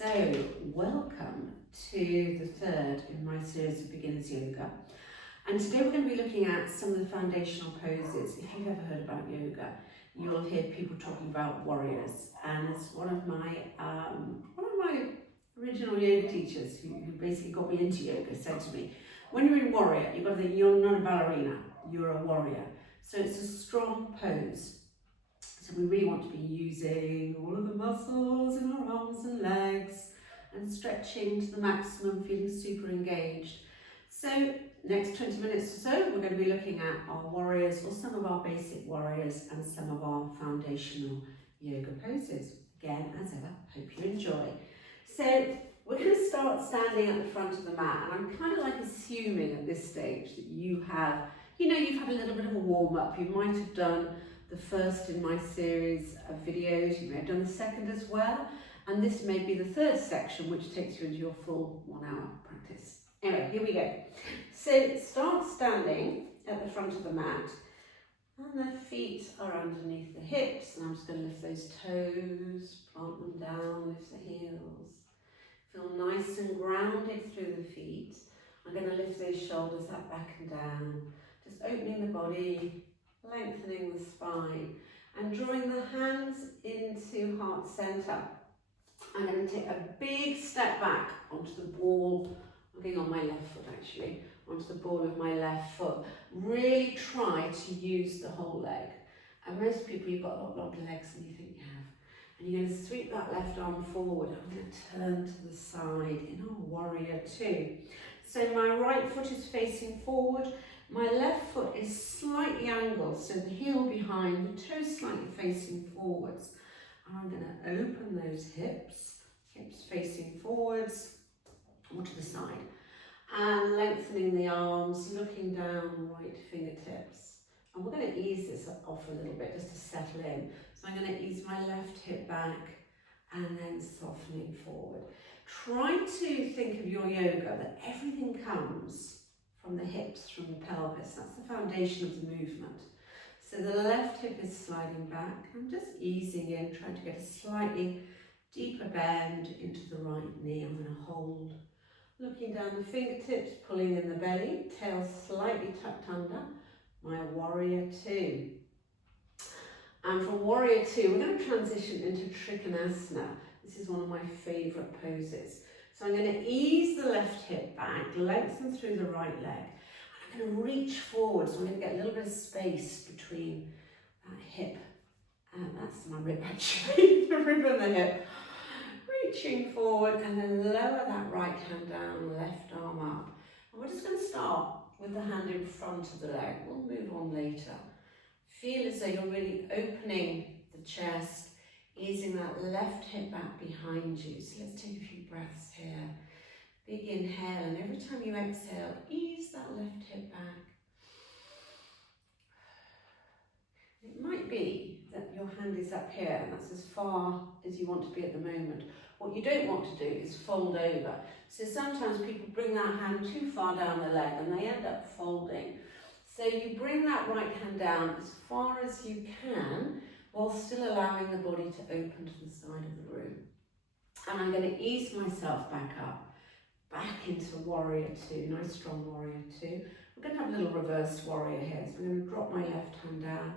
So, welcome to the third in my series of beginners yoga. And today we're going to be looking at some of the foundational poses. If you've ever heard about yoga, you'll hear people talking about warriors. And as one of my original yoga teachers who basically got me into yoga said to me, when you're in warrior, you've got to think you're not a ballerina, you're a warrior. So it's a strong pose. So we really want to be using all of the muscles in our arms and legs and stretching to the maximum, feeling super engaged. So next 20 minutes or so, we're going to be looking at our warriors, or some of our basic warriors, and some of our foundational yoga poses. Again, as ever, hope you enjoy. So we're going to start standing at the front of the mat, and I'm kind of like assuming at this stage that you have, you've had a little bit of a warm-up. You might have done the first in my series of videos, you may have done the second as well, and this may be the third section, which takes you into your full 1 hour practice. Anyway, here we go. So start standing at the front of the mat, and the feet are underneath the hips, and I'm just going to lift those toes, plant them down, lift the heels. Feel nice and grounded through the feet. I'm going to lift those shoulders up, back and down, just opening the body, lengthening the spine, and drawing the hands into heart center. I'm going to take a big step back onto the ball, looking on my left foot actually, onto the ball of my left foot. Really try to use the whole leg. And most people, you've got a lot longer legs than you think you have. And you're going to sweep that left arm forward. I'm going to turn to the side in our warrior two. So my right foot is facing forward. My left foot is slightly angled, so the heel behind, the toes slightly facing forwards. And I'm going to open those hips facing forwards or to the side. And lengthening the arms, looking down, right fingertips. And we're going to ease this off a little bit just to settle in. So I'm going to ease my left hip back and then softening forward. Try to think of your yoga that everything comes from the hips, from the pelvis. That's the foundation of the movement. So the left hip is sliding back. I'm just easing in, trying to get a slightly deeper bend into the right knee. I'm going to hold, looking down the fingertips, pulling in the belly, tail slightly tucked under. My warrior two. And from warrior two, we're going to transition into Trikonasana. This is one of my favourite poses. So I'm going to ease the left hip back, lengthen through the right leg. And I'm going to reach forward, so I'm going to get a little bit of space between that hip. And that's my rib actually, the rib and the hip. Reaching forward and then lower that right hand down, left arm up. And we're just going to start with the hand in front of the leg. We'll move on later. Feel as though you're really opening the chest, easing that left hip back behind you. So let's take a few breaths here. Big inhale, and every time you exhale, ease that left hip back. It might be that your hand is up here, and that's as far as you want to be at the moment. What you don't want to do is fold over. So sometimes people bring that hand too far down the leg and they end up folding. So you bring that right hand down as far as you can, while still allowing the body to open to the side of the room. And I'm going to ease myself back up, back into warrior two, nice strong warrior two. We're going to have a little reversed warrior here. So I'm going to drop my left hand down,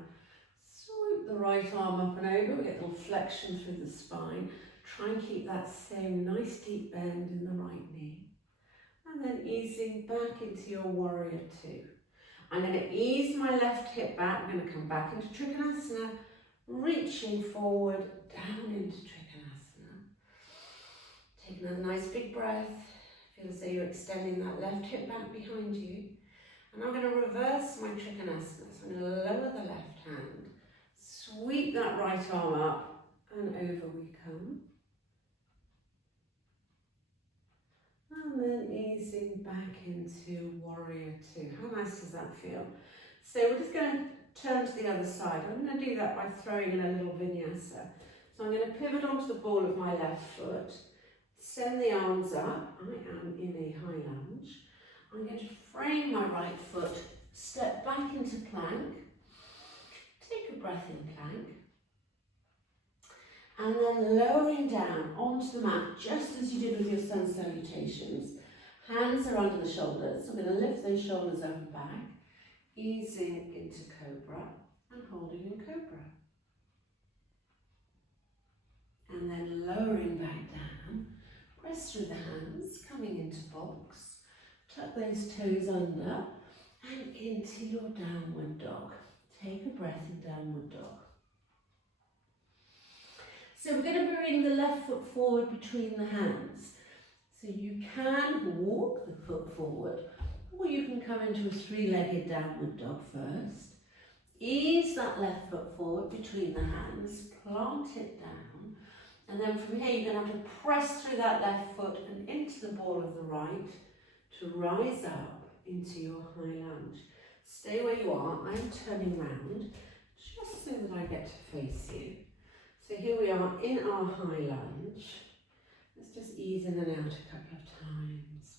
swoop the right arm up and over. We get a little flexion through the spine. Try and keep that same nice deep bend in the right knee. And then easing back into your warrior two. I'm going to ease my left hip back. I'm going to come back into Trikonasana, reaching forward, down into Trikonasana. Take another nice big breath. Feel as though you're extending that left hip back behind you. And I'm going to reverse my Trikonasana. So I'm going to lower the left hand, sweep that right arm up, and over we come. And then easing back into warrior two. How nice does that feel? So we're just going to turn to the other side. I'm going to do that by throwing in a little vinyasa. So I'm going to pivot onto the ball of my left foot, send the arms up. I am in a high lunge. I'm going to frame my right foot, step back into plank, take a breath in plank, And then lowering down onto the mat, just as you did with your sun salutations. Hands are under the shoulders. So I'm going to lift those shoulders up and back, easing into cobra and holding in cobra. And then lowering back down, press through the hands, coming into box, tuck those toes under and into your downward dog. Take a breath in downward dog. So we're going to bring the left foot forward between the hands. So you can walk the foot forward, or you can come into a three-legged downward dog first. Ease that left foot forward between the hands, plant it down, and then from here you're going to have to press through that left foot and into the ball of the right to rise up into your high lunge. Stay where you are. I'm turning round just so that I get to face you. So here we are in our high lunge. Let's just ease in and out a couple of times.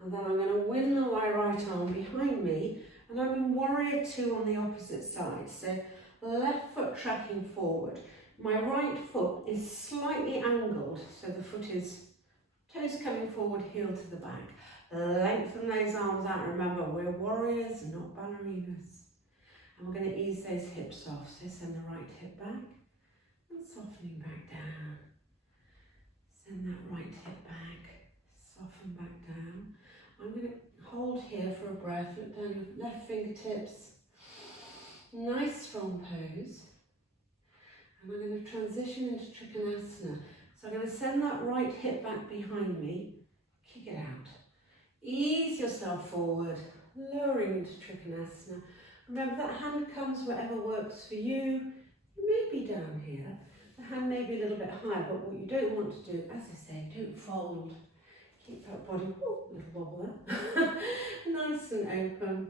And then I'm going to windmill my right arm behind me, and I'm in warrior two on the opposite side. So left foot tracking forward. My right foot is slightly angled, so the foot is toes coming forward, heel to the back. Lengthen those arms out. Remember, we're warriors, not ballerinas. And we're going to ease those hips off. So send the right hip back and softening back down. Send that right hip back, soften back down. I'm going to hold here for a breath. Look down your left fingertips. Nice strong pose. And I'm going to transition into Trikonasana. So I'm going to send that right hip back behind me. Kick it out. Ease yourself forward, lowering into Trikonasana. Remember, that hand comes wherever works for you. You may be down here. The hand may be a little bit higher, but what you don't want to do, as I say, don't fold. Keep that body, oh, little wobble there. Nice and open.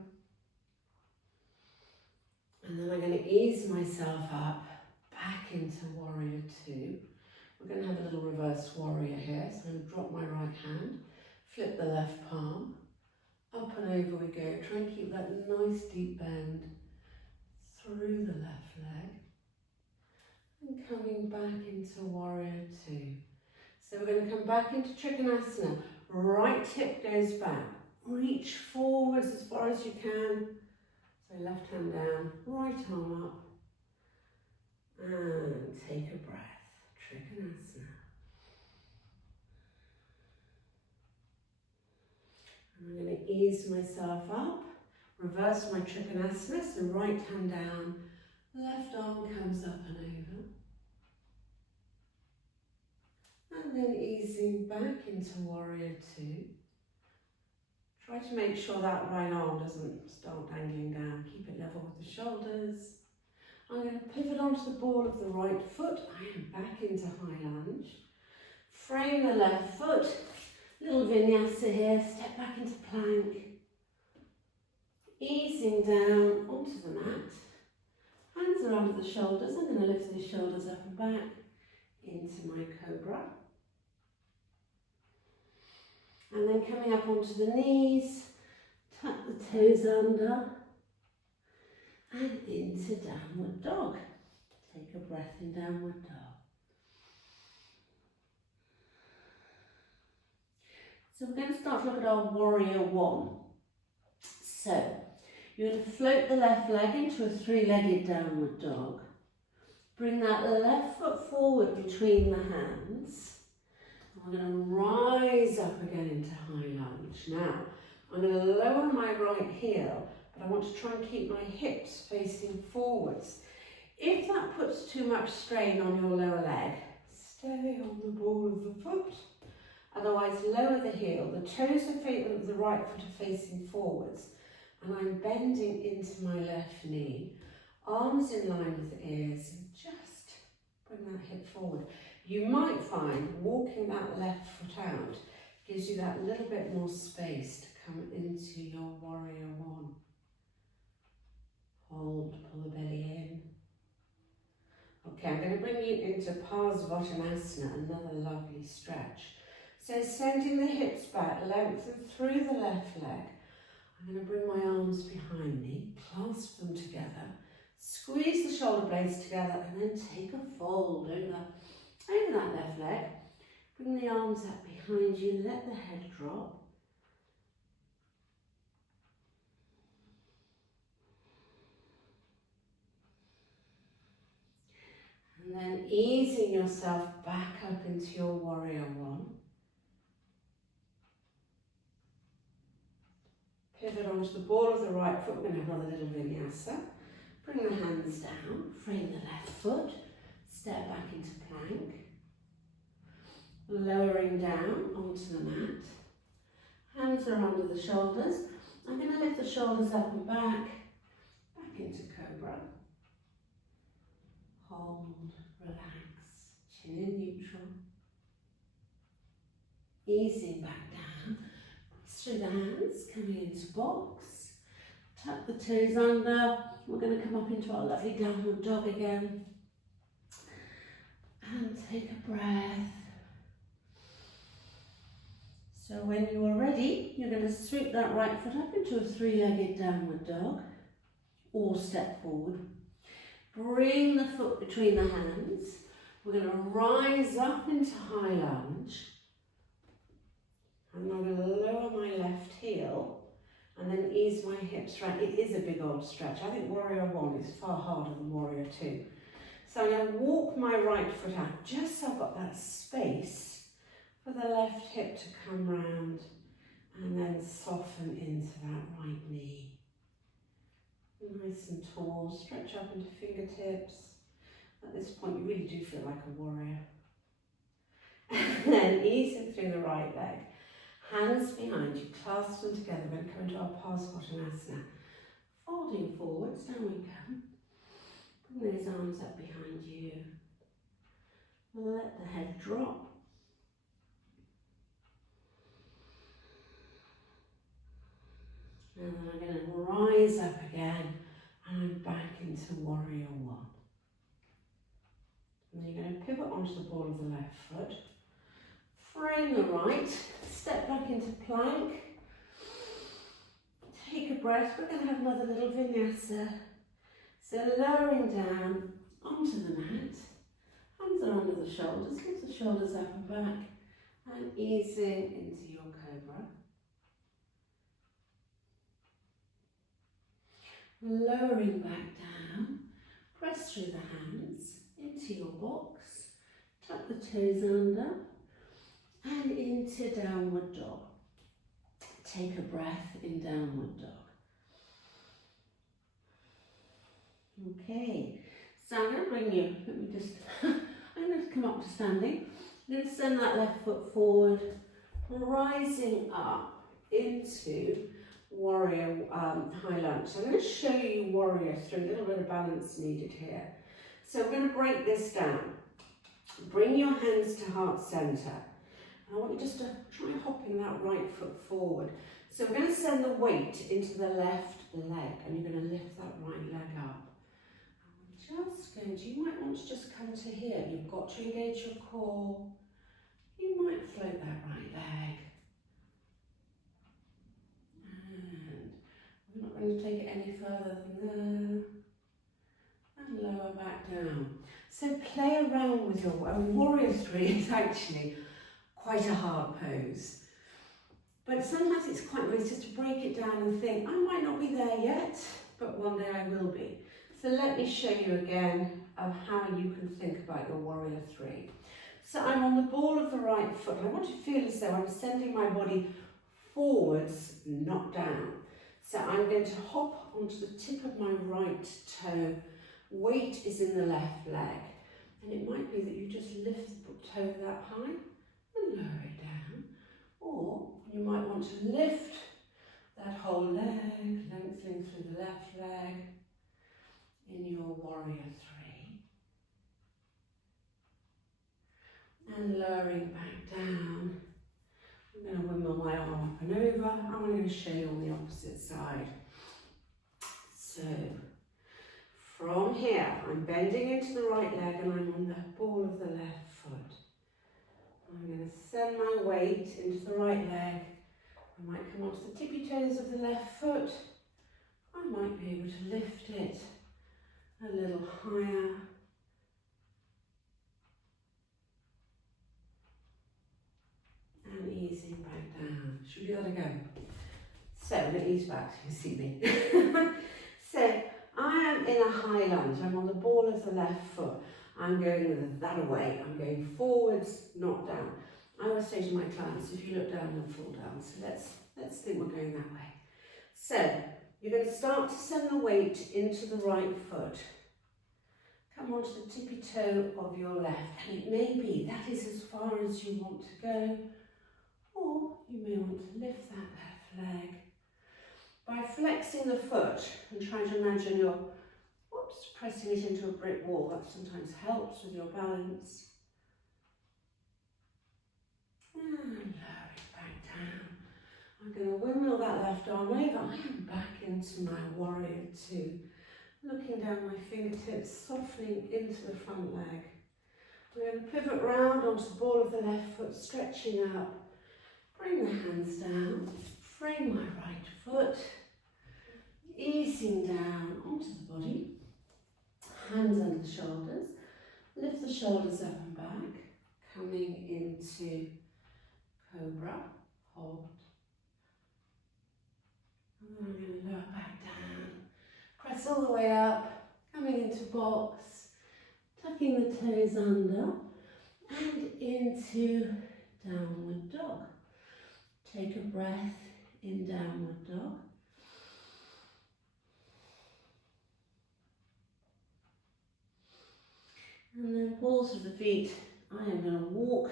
And then I'm going to ease myself up, back into warrior two. We're going to have a little reverse warrior here. So I'm going to drop my right hand, flip the left palm. Up and over we go. Try and keep that nice deep bend through the left leg. And coming back into warrior two. So we're going to come back into Trikonasana. Right hip goes back. Reach forwards as far as you can. So left hand down, right arm up. And take a breath. Trikonasana. I'm going to ease myself up, reverse my Trikonasana, so right hand down, left arm comes up and over. And then easing back into warrior two. Try to make sure that right arm doesn't start dangling down. Keep it level with the shoulders. I'm going to pivot onto the ball of the right foot. I am back into high lunge. Frame the left foot. Little vinyasa here, step back into plank. Easing down onto the mat. Hands are under the shoulders. I'm going to lift the shoulders up and back into my cobra. And then coming up onto the knees, tuck the toes under and into downward dog. Take a breath in downward dog. So we're going to start to look at our warrior one. So you're going to float the left leg into a three-legged downward dog. Bring that left foot forward between the hands. I'm going to rise up again into high lunge. Now, I'm going to lower my right heel, but I want to try and keep my hips facing forwards. If that puts too much strain on your lower leg, stay on the ball of the foot. Otherwise, lower the heel. The toes of the right foot are facing forwards, and I'm bending into my left knee. Arms in line with the ears, and just bring that hip forward. You might find walking that left foot out gives you that little bit more space to come into your warrior one. Hold, pull the belly in. Okay, I'm going to bring you into Parsvottanasana, another lovely stretch. So sending the hips back, lengthen through the left leg. I'm going to bring my arms behind me, clasp them together, Squeeze the shoulder blades together and then take a fold over that left leg. Bring the arms up behind you, let the head drop. And then easing yourself back up into your warrior one. Pivot onto the ball of the right foot. We're going to have another little vinyasa. Bring the hands down, frame the left foot, step back into plank. Lowering down onto the mat. Hands are under the shoulders. I'm going to lift the shoulders up and back into cobra. Hold, relax, chin in neutral. Easing back down. Through the hands, coming into box. Tuck the toes under. We're going to come up into our lovely downward dog again. And take a breath. So when you are ready, you're going to sweep that right foot up into a three-legged downward dog, or step forward. Bring the foot between the hands. We're going to rise up into high lunge. And I'm going to lower my left heel and then ease my hips right. It is a big old stretch. I think warrior one is far harder than warrior two. So I'm going to walk my right foot out just so I've got that space for the left hip to come round and then soften into that right knee. Nice and tall, stretch up into fingertips. At this point you really do feel like a warrior. And then easing through the right leg. Hands behind you, clasp them together. We're going to come into our Parsvottanasana. Folding forwards, down we come. Bring those arms up behind you. Let the head drop. And then I'm going to rise up again and I'm back into warrior one. And then you're going to pivot onto the ball of the left foot. Frame the right, step back into plank. Take a breath. We're going to have another little vinyasa. So lowering down onto the mat. Hands are under the shoulders. Lift the shoulders up and back. And easing into your cobra. Lowering back down, press through the hands into your box, tuck the toes under and into downward dog. Take a breath in downward dog. Okay, so I'm going to bring you, I'm going to come up to standing. I'm going to send that left foot forward, rising up into warrior high lunge. So I'm going to show you warrior through a little bit of balance needed here. So we're going to break this down. Bring your hands to heart center. And I want you just to try hopping that right foot forward. So we're going to send the weight into the left leg and you're going to lift that right leg up. And we're just going to, you might want to just come to here. You've got to engage your core. You might float that right leg. I'm not going to take it any further than there. And lower back down. So play around with your warrior three is actually quite a hard pose. But sometimes it's quite nice just to break it down and think, I might not be there yet, but one day I will be. So let me show you again of how you can think about your warrior three. So I'm on the ball of the right foot. I want to feel as though I'm sending my body forwards, not down. So I'm going to hop onto the tip of my right toe. Weight is in the left leg. And it might be that you just lift the toe that high and lower it down. Or you might want to lift that whole leg, lengthening through the left leg in your warrior three. And lowering back down. I'm going to wimble my arm up and over. I'm going to show you on the opposite side. So, from here, I'm bending into the right leg and I'm on the ball of the left foot. I'm going to send my weight into the right leg. I might come onto the tippy toes of the left foot. I might be able to lift it a little higher. And easing back down. Should we do that again? So I'm going to ease back so you can see me. So I am in a high lunge. I'm on the ball of the left foot. I'm going that away. I'm going forwards, not down. I always say to my clients, if you look down, you'll fall down. So let's think we're going that way. So you're going to start to send the weight into the right foot. Come onto the tippy toe of your left. And it may be that is as far as you want to go. Or you may want to lift that left leg. By flexing the foot and trying to imagine you're pressing it into a brick wall, that sometimes helps with your balance. And lower it back down. I'm going to windmill that left arm over. I am back into my warrior two. Looking down my fingertips, softening into the front leg. We're going to pivot round onto the ball of the left foot, stretching up. Bring the hands down. Frame my right foot. Easing down onto the body. Hands under the shoulders. Lift the shoulders up and back. Coming into cobra. Hold. And then I'm going to lower back down. Press all the way up. Coming into box. Tucking the toes under. And into downward dog. Take a breath in downward dog. And then balls of the feet. I am going to walk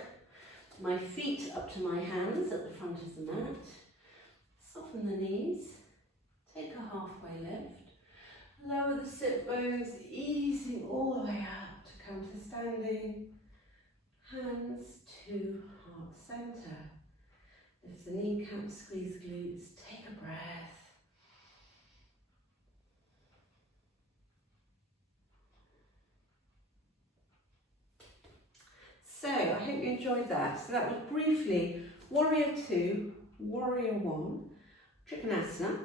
my feet up to my hands at the front of the mat. Soften the knees. Take a halfway lift. Lower the sit bones, easing all the way out to come to standing. Hands to heart center. Lift the kneecaps, squeeze glutes, take a breath. So, I hope you enjoyed that. So that was briefly Warrior 2, Warrior 1, Trikonasana,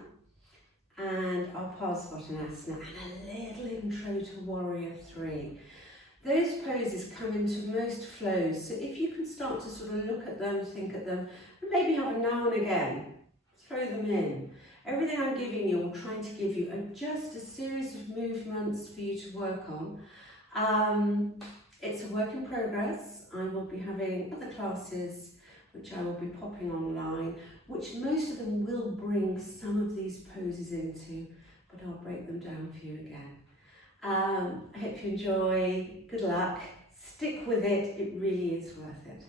and our Parsvottanasana, and a little intro to Warrior 3. Those poses come into most flows, so if you can start to sort of look at them, think at them, and maybe have a now and again, throw them in. Everything I'm giving you, or trying to give you, are just a series of movements for you to work on. It's a work in progress. I will be having other classes which I will be popping online, which most of them will bring some of these poses into, but I'll break them down for you again. I hope you enjoy. Good luck. Stick with it. It really is worth it.